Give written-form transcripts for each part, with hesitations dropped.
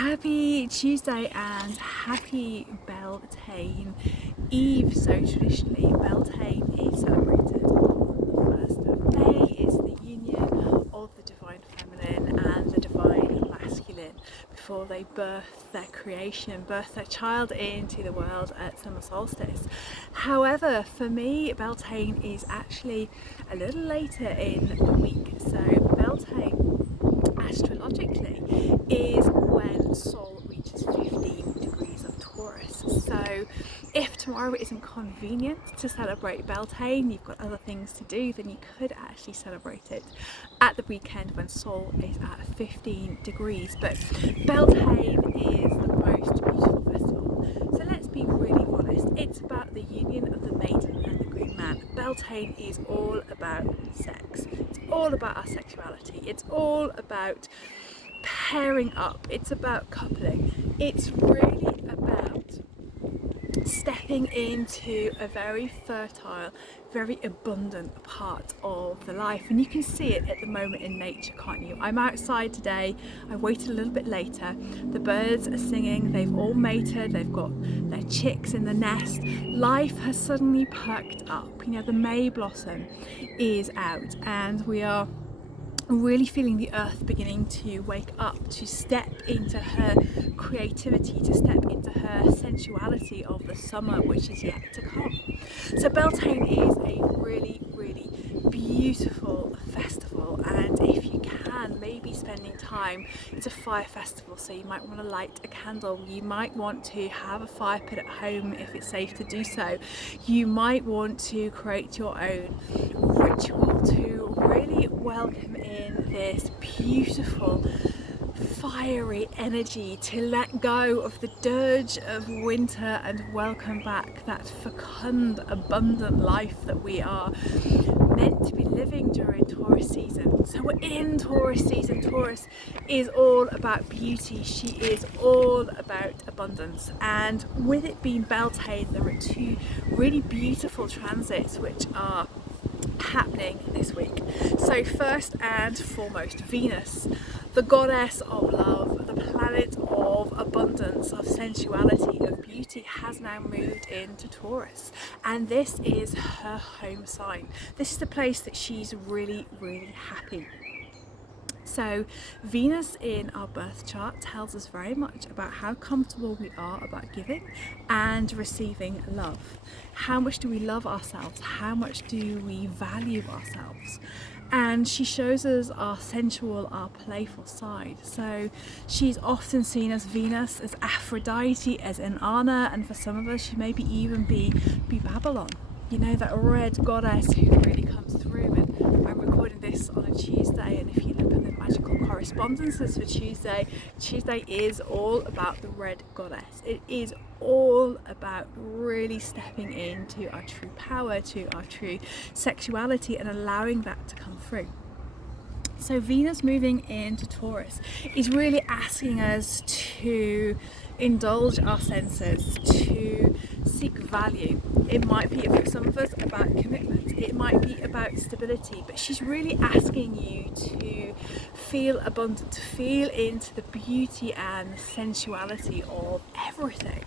Happy Tuesday and happy Beltane Eve. So traditionally Beltane is celebrated on the 1st of May. It's the union of the divine feminine and the divine masculine before they birth their creation, birth their child into the world at summer solstice. However, for me, Beltane is actually a little later in the week. So Beltane astrologically is when Sol reaches 15 degrees of Taurus. So if tomorrow isn't convenient to celebrate Beltane, you've got other things to do, then you could actually celebrate it at the weekend when Sol is at 15 degrees. But Beltane is the most beautiful festival. So let's be really honest, it's about the union of the maiden and the green man. Beltane is all about sex. It's all about our sexuality. It's all about pairing up. It's about coupling. It's really about stepping into a very fertile, very abundant part of the life, and you can see it at the moment in nature, can't you? I'm outside today. I waited a little bit later. The birds are singing, they've all mated, they've got their chicks in the nest. Life has suddenly perked up. You know, the May blossom is out and we are really feeling the earth beginning to wake up, to step into her creativity, to step into her sensuality of the summer which is yet to come. So Beltane is a really, really beautiful festival, and if you can, maybe spending time, it's a fire festival, so you might want to light a candle, you might want to have a fire pit at home if it's safe to do so, you might want to create your own ritual to really welcome in this beautiful fiery energy, to let go of the dirge of winter and welcome back that fecund, abundant life that we are meant to be living during Taurus season. So we're in Taurus season. Taurus is all about beauty. She is all about abundance. And with it being Beltane, there are two really beautiful transits which are happening this week. So first and foremost, Venus, the goddess of love, the planet of abundance, of sensuality, of beauty, has now moved into Taurus, and this is her home sign. This is the place that she's really, really happy. So Venus in our birth chart tells us very much about how comfortable we are about giving and receiving love. How much do we love ourselves? How much do we value ourselves? And she shows us our sensual, our playful side. So she's often seen as Venus, as Aphrodite, as Inanna, and for some of us she may even be Babylon. You know, that red goddess who really comes through. And I'm recording this on a Tuesday, and if you look at the magical correspondences for Tuesday, Tuesday is all about the red goddess. It is all about really stepping into our true power, to our true sexuality, and allowing that to come through. So Venus moving into Taurus is really asking us to indulge our senses, to seek value. It might be, for some of us, about commitment. It might be about stability, but she's really asking you to feel abundant, to feel into the beauty and sensuality of everything.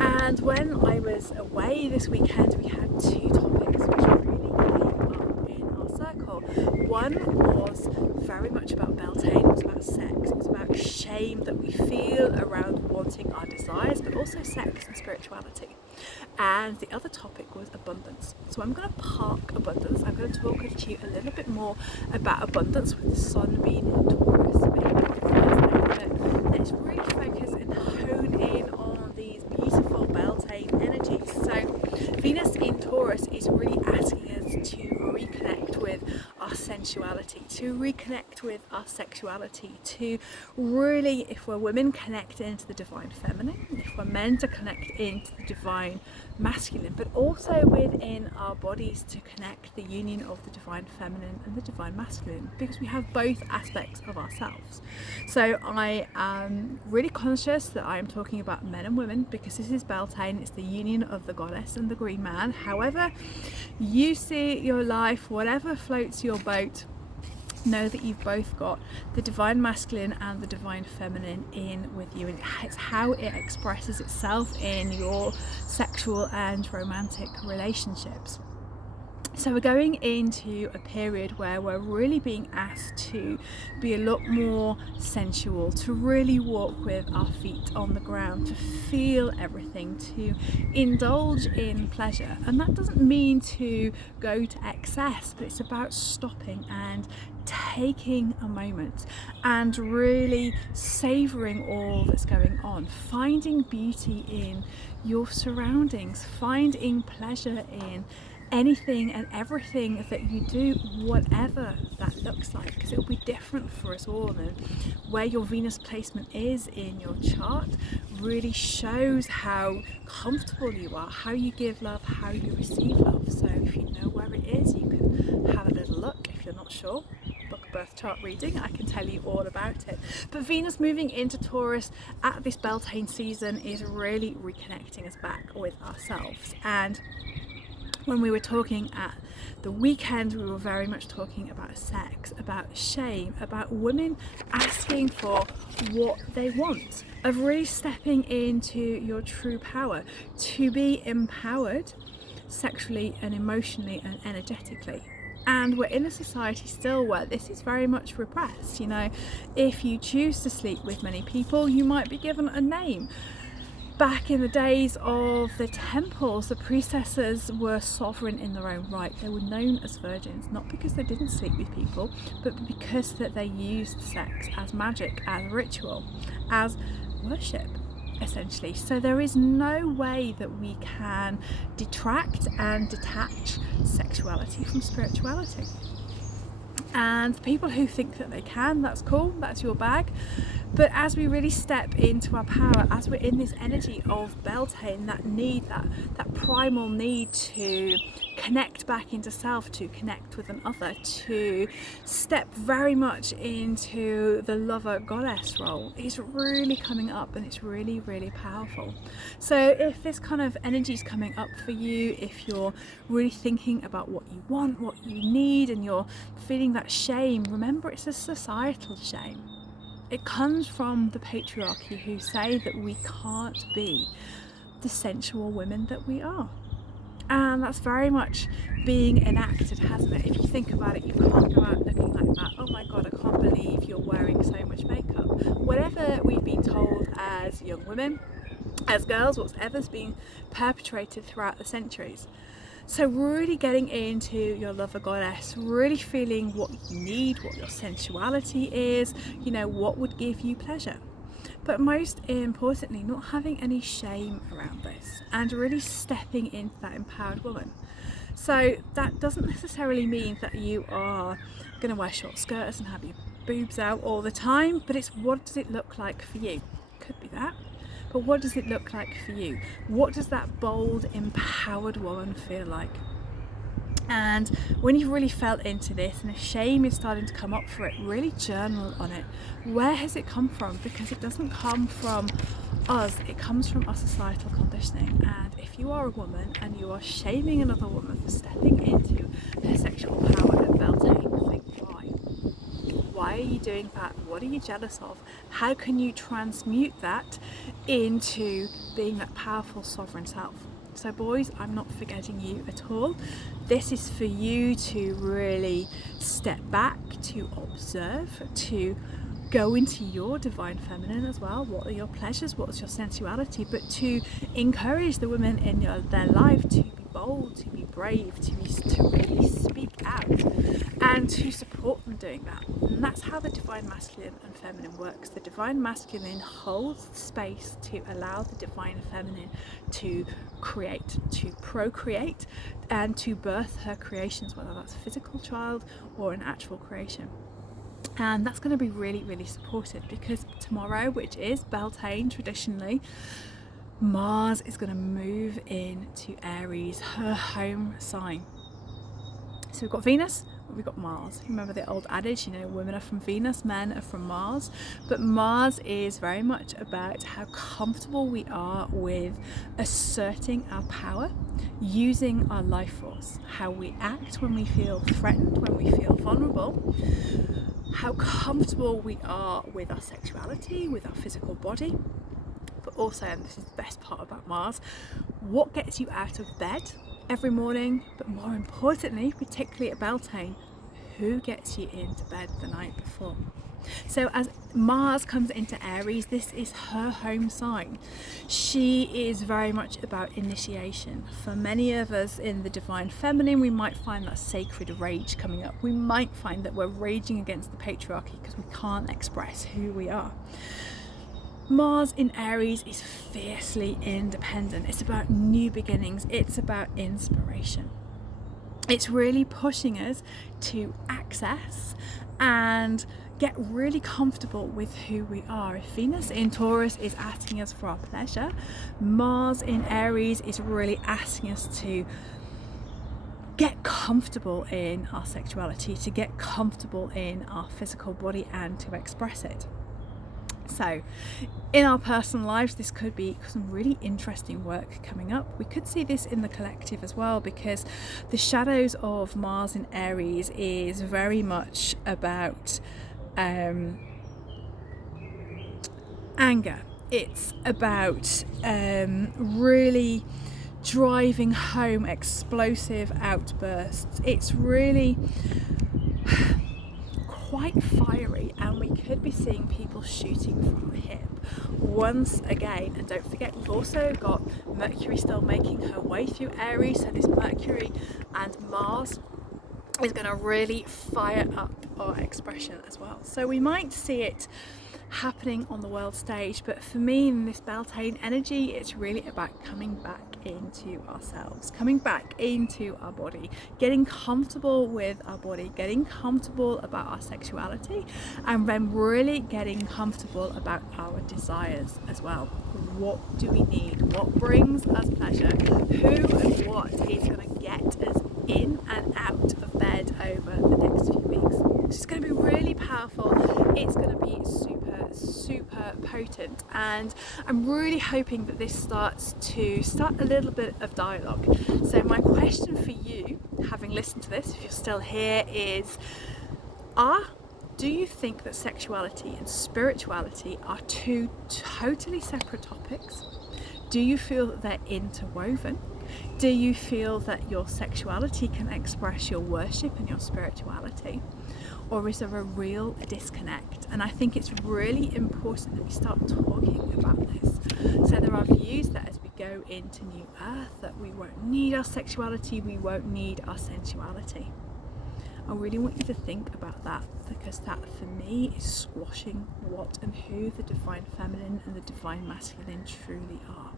And when I was away this weekend, we had two topics which really came up in our circle. One was very much about Beltane. It was about sex. It was about shame that we feel around wanting our desires, but also sex and spirituality. And the other topic was abundance. So I'm going to park abundance. I'm going to talk to you a little bit more about abundance with the sun being in Taurus. But let's really focus and hone in on these beautiful Beltane energies. So Venus in Taurus is really asking us to reconnect with our sensuality, to reconnect with our sexuality, to really, if we're women, connect into the divine feminine, if we're men, to connect into the divine masculine, but also within our bodies to connect the union of the divine feminine and the divine masculine, because we have both aspects of ourselves. So I am really conscious that I am talking about men and women, because this is Beltane, it's the union of the goddess and the green man. However you see your life, whatever floats your boat, know that you've both got the divine masculine and the divine feminine in with you, and it's how it expresses itself in your sexual and romantic relationships. So we're going into a period where we're really being asked to be a lot more sensual, to really walk with our feet on the ground, to feel everything, to indulge in pleasure. And that doesn't mean to go to excess, but it's about stopping and taking a moment and really savouring all that's going on, finding beauty in your surroundings, finding pleasure in anything and everything that you do, whatever that looks like, because it will be different for us all. And where your Venus placement is in your chart really shows how comfortable you are, how you give love, how you receive love. So if you know where it is, you can have a little look. If you're not sure, book a birth chart reading, I can tell you all about it. But Venus moving into Taurus at this Beltane season is really reconnecting us back with ourselves. And when we were talking at the weekend, we were very much talking about sex, about shame, about women asking for what they want, of really stepping into your true power, to be empowered sexually and emotionally and energetically. And we're in a society still where this is very much repressed. You know, if you choose to sleep with many people, you might be given a name. Back in the days of the temples, the priestesses were sovereign in their own right. They were known as virgins, not because they didn't sleep with people, but because that they used sex as magic, as ritual, as worship, essentially. So there is no way that we can detract and detach sexuality from spirituality. And people who think that they can, that's cool, that's your bag. But as we really step into our power, as we're in this energy of Beltane, that need, that primal need to connect back into self, to connect with another, to step very much into the lover goddess role, is really coming up, and it's really, really powerful. So if this kind of energy is coming up for you, if you're really thinking about what you want, what you need, and you're feeling that shame, remember it's a societal shame. It comes from the patriarchy, who say that we can't be the sensual women that we are. And that's very much being enacted, hasn't it? If you think about it, you can't go out looking like that. Oh my God, I can't believe you're wearing so much makeup. Whatever we've been told as young women, as girls, whatever's been perpetrated throughout the centuries. So really getting into your lover goddess, really feeling what you need, what your sensuality is, you know, what would give you pleasure. But most importantly, not having any shame around this, and really stepping into that empowered woman. So that doesn't necessarily mean that you are going to wear short skirts and have your boobs out all the time, but it's what does it look like for you? Could be that. But what does it look like for you? What does that bold, empowered woman feel like? And when you've really felt into this and the shame is starting to come up for it, really journal on it. Where has it come from? Because it doesn't come from us, it comes from our societal conditioning. And if you are a woman and you are shaming another woman for stepping into her sexual power at Beltane, think why? Why are you doing that? What are you jealous of? How can you transmute that into being that powerful sovereign self? So boys, I'm not forgetting you at all. This is for you to really step back, to observe, to go into your divine feminine as well. What are your pleasures? What's your sensuality? But to encourage the women in their life to be bold, to be brave, to really speak out, and to support them doing that. And that's how the divine masculine and feminine works. The divine masculine holds space to allow the divine feminine to create, to procreate, and to birth her creations, whether that's a physical child or an actual creation. And that's going to be really, really supported, because tomorrow, which is Beltane traditionally, Mars is going to move into Aries, her home sign. So we've got Venus, we've got Mars. Remember the old adage, you know, women are from Venus, men are from Mars. But Mars is very much about how comfortable we are with asserting our power, using our life force, how we act when we feel threatened, when we feel vulnerable, how comfortable we are with our sexuality, with our physical body. But also, and this is the best part about Mars, what gets you out of bed every morning, but more importantly, particularly at Beltane, who gets you into bed the night before. So as Mars comes into Aries, this is her home sign. She is very much about initiation. For many of us in the divine feminine, we might find that sacred rage coming up. We might find that we're raging against the patriarchy because we can't express who we are. Mars in Aries is fiercely independent. It's about new beginnings. It's about inspiration. It's really pushing us to access and get really comfortable with who we are. If Venus in Taurus is asking us for our pleasure, Mars in Aries is really asking us to get comfortable in our sexuality, to get comfortable in our physical body and to express it. So in our personal lives, this could be some really interesting work coming up. We could see this in the collective as well, because the shadows of Mars in Aries is very much about anger. It's about really driving home explosive outbursts. It's really quite fiery, and we could be seeing people shooting from the hip once again. And don't forget, we've also got Mercury still making her way through Aries, so this Mercury and Mars is going to really fire up our expression as well. So we might see it happening on the world stage, but for me in this Beltane energy, it's really about coming back into ourselves, coming back into our body, getting comfortable with our body, getting comfortable about our sexuality, and then really getting comfortable about our desires as well. What do we need? What brings us pleasure? Who and what is going to get us in and out of bed over the next few weeks? It's going to be really powerful. It's going to be super potent, and I'm really hoping that this starts a little bit of dialogue. So my question for you, having listened to this, if you're still here, is do you think that sexuality and spirituality are two totally separate topics? Do you feel that they're interwoven? Do you feel that your sexuality can express your worship and your spirituality? Or is there a real disconnect? And I think it's really important that we start talking about this. So there are views that as we go into New Earth, that we won't need our sexuality, we won't need our sensuality. I really want you to think about that, because that for me is squashing what and who the divine feminine and the divine masculine truly are.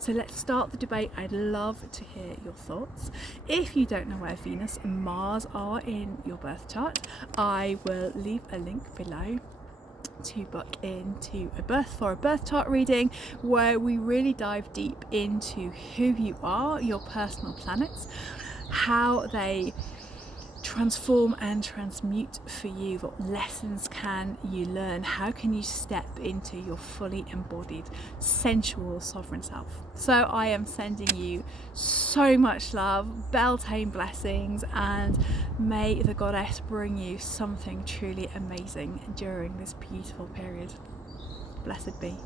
So let's start the debate. I'd love to hear your thoughts. If you don't know where Venus and Mars are in your birth chart, I will leave a link below to book into a birth chart reading, where we really dive deep into who you are, your personal planets, how they transform and transmute for you. What lessons can you learn? How can you step into your fully embodied sensual sovereign self? So I am sending you so much love, Beltane blessings, and may the goddess bring you something truly amazing during this beautiful period. Blessed be.